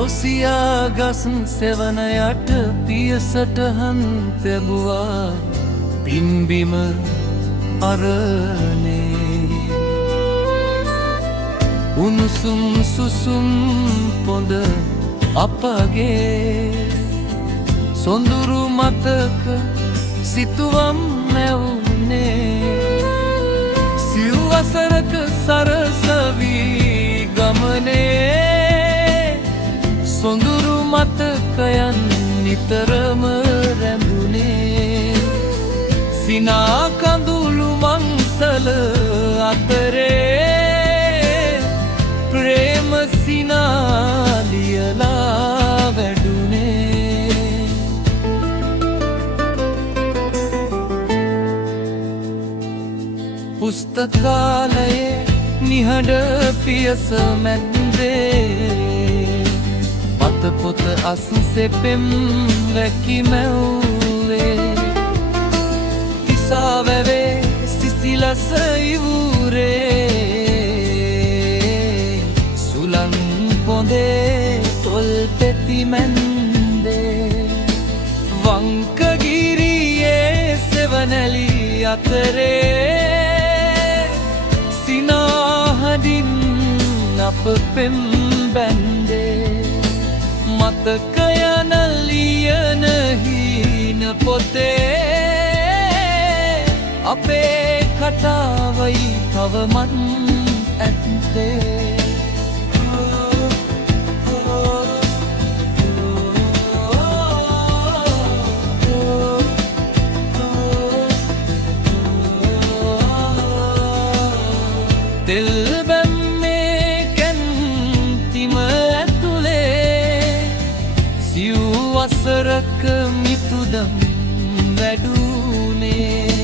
රෝසියා ගසන් සෙවන යට පියසටහන් තැබුවා පින්බිම අරනේ උණුසුම් සුසුම් පොඳ අපගේ සොඳුරු මතක සිතුවම් නැවුනේ සිව්වසරක සරසවී ගමනේ සොඳුරු මතකයන් නිතරම රැඳුනේ සිනා කඳුළු මංසල අතරේ ප්‍රේම සිනා ලියලා වැඩුනේ පුස්තකාලයේ නිහඬ පියස මැද්දේ පත පොත අසුසෙපෙම් වැකි මැව්වේ තිසා වැවේ සිසිලස ඉවුරේ සුලං පොඳේ තොල් පෙති මැන්දේ වංකගිරියේ සෙවනැලි අතරේ සිනාහඩින් අප පෙම් බැන්දේ මතකයන ලියන හීන පොතේ අපේ කතාවයි තවමත් ඇත්තේ තෙල් බැම්මේ කැන්තිම ඇතුලේ සිව් වසරක මිතුදම් වැඩුනේ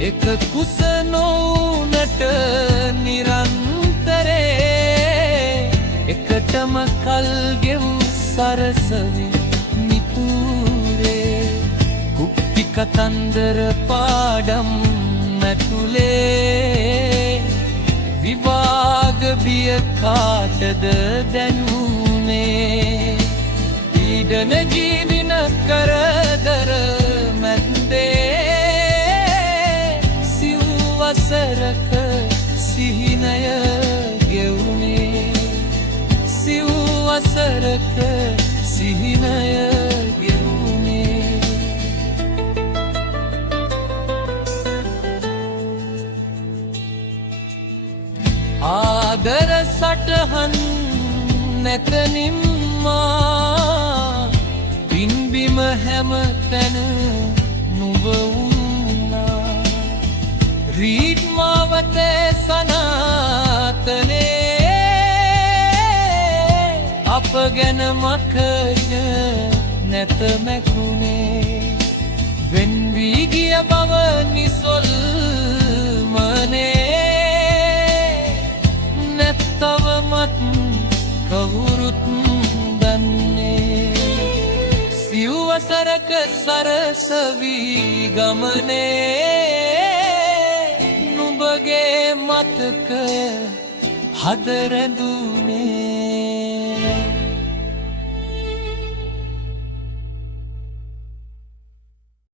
එක කුස නොවුනට නිරන්තරේ එකටම කල් ගෙවූ සරසවි මිතුරේ කුප්පි කතන්දර පාඩම් ඇතුලේ විවාග බිය කාටද දැනුනේ ඊඩන ජීවින කරදර මැද්දේ සිව්වසරක සිහිනය ගෙවුනේ සිව්වසරක සිහිනය ගෙවුනේ ආදර සටහන් නැතනිම්මා පින්බිම හැම තැන නුඹ වුණා රීත්මාවතේ සනාතනේ අප ගැන මකය නැත මැකුණේ වෙන් වී ගිය බව නිසොල්මනේ තවමත් කවුරුත් දන්නේ සිව්වසරක සරසවී ගමනේ නුඹගේ මතකය හද රැඳුනේ